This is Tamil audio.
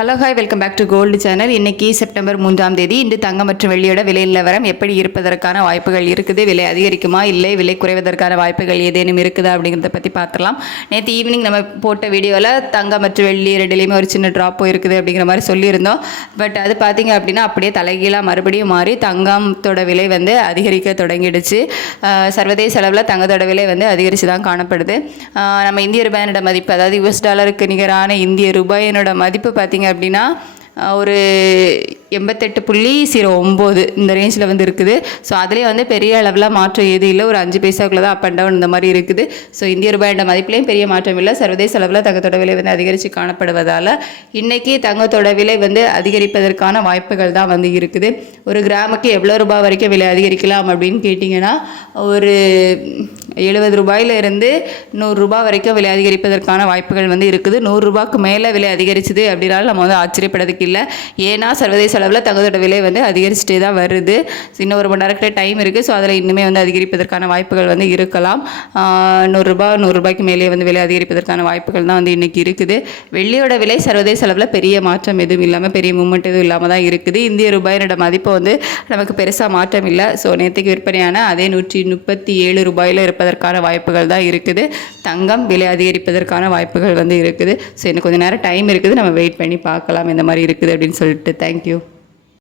Hello hi welcome back to gold channel. இன்றைக்கி செப்டம்பர் 3ஆம் தேதி. இன்று தங்கம் மற்றும் வெள்ளியோட விலை நிலவரம் எப்படி இருப்பதற்கான வாய்ப்புகள் இருக்குது, விலை அதிகரிக்குமா இல்லை விலை குறைவதற்கான வாய்ப்புகள் ஏதேனும் இருக்குதா அப்படிங்கிறத பற்றி பார்த்துலாம். நேற்று ஈவினிங் நம்ம போட்ட வீடியோவில் தங்கம் மற்றும் வெள்ளி ரெண்டுலேயுமே ஒரு சின்ன ட்ராப் போயிருக்குது அப்படிங்கிற மாதிரி சொல்லியிருந்தோம். பட் அது பார்த்திங்க அப்படின்னா அப்படியே தலைகீழாக மறுபடியும் மாறி தங்கத்தோட விலை வந்து அதிகரிக்க தொடங்கிடுச்சு. சர்வதேச அளவில் தங்கத்தோட விலை வந்து அதிகரித்து தான் காணப்படுது. நம்ம இந்திய ரூபாயினோட மதிப்பு, அதாவது US டாலருக்கு நிகரான இந்திய ரூபாயினோட மதிப்பு பார்த்திங்க அப்படின்னா ஒரு 88.09 இந்த ரேஞ்சில் வந்து இருக்குது. ஸோ அதிலே வந்து பெரிய அளவில் மாற்றம் எதுவும் இல்லை. ஒரு 5 பைசாக்குள்ள தான் அப் அண்ட் டவுன் இந்த மாதிரி இருக்குது. ஸோ இந்திய ரூபாயோட மதிப்புலேயும் பெரிய மாற்றம் இல்லை. சர்வதேச அளவில் தங்கத்தோட விலை வந்து அதிகரித்து காணப்படுவதால் இன்றைக்கி தங்கத்தோட விலை வந்து அதிகரிப்பதற்கான வாய்ப்புகள் தான் வந்து இருக்குது. ஒரு கிராமுக்கு எவ்வளோ ரூபாய் வரைக்கும் விலை அதிகரிக்கலாம் அப்படின்னு கேட்டிங்கன்னா ஒரு 70 ரூபாயிலிருந்து 100 ரூபாய் வரைக்கும் விலை அதிகரிப்பதற்கான வாய்ப்புகள் வந்து இருக்குது. 100 ரூபாய்க்கு மேலே விலை அதிகரிச்சுது அப்படின்னாலும் நம்ம வந்து ஆச்சரியப்படுறதுக்கு இல்லை. ஏன்னா சர்வதேச அளவில் தங்கத்தோட விலை வந்து அதிகரிச்சுட்டே தான் வருது. இன்னும் ஒரு மணி நேரத்தில் டைம் இருக்குது. ஸோ அதில் இன்னுமே வந்து அதிகரிப்பதற்கான வாய்ப்புகள் வந்து இருக்கலாம். 100 ரூபாய்க்கு மேலே வந்து விலை அதிகரிப்பதற்கான வாய்ப்புகள் தான் வந்து இன்றைக்கி இருக்குது. வெள்ளியோட விலை சர்வதேச அளவில் பெரிய மாற்றம் எதுவும் இல்லாமல், பெரிய மூமெண்ட் எதுவும் இல்லாமல் தான் இருக்குது. இந்திய ரூபாயினோட மதிப்பு வந்து நமக்கு பெருசாக மாற்றம் இல்லை. ஸோ நேற்றுக்கு விற்பனையான அதே 137 ரூபாயில் இருப்பதற்கான வாய்ப்புகள் தான் இருக்குது. தங்கம் விலை அதிகரிப்பதற்கான வாய்ப்புகள் வந்து இருக்குது. ஸோ இன்னும் கொஞ்சம் நேரம் டைம் இருக்குது. நம்ம வெயிட் பண்ணி பார்க்கலாம் எந்த மாதிரி இருக்குது அப்படின்னு சொல்லிட்டு. தேங்க்யூ.